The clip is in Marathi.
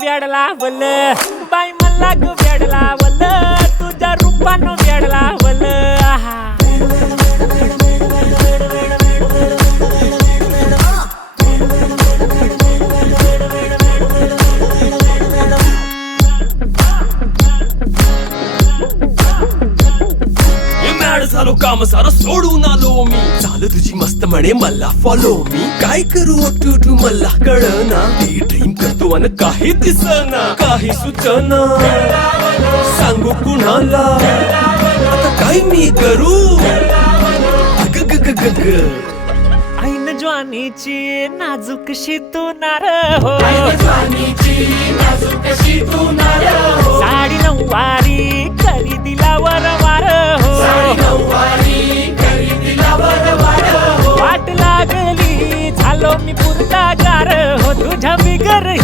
वेडला वल बाई मला ग वेडला वल तुझ्या रूपानं वेडला वल झालो काम सारा सोडून आलो मी झालं तुझी मस्त म्हणे मला फॉलो मी काय करू टू मला कळना ती ड्रीम करतो आणि काही दिसना काही सुचना सांगू कुणाला आता काय मी करू ऐन ज्वानीची नाजूकशी तू नार हो साडी नऊवारी करी दिला वरवार हो वाट लागली झालो मी पुरता गार हो तुझ्या बिगर ही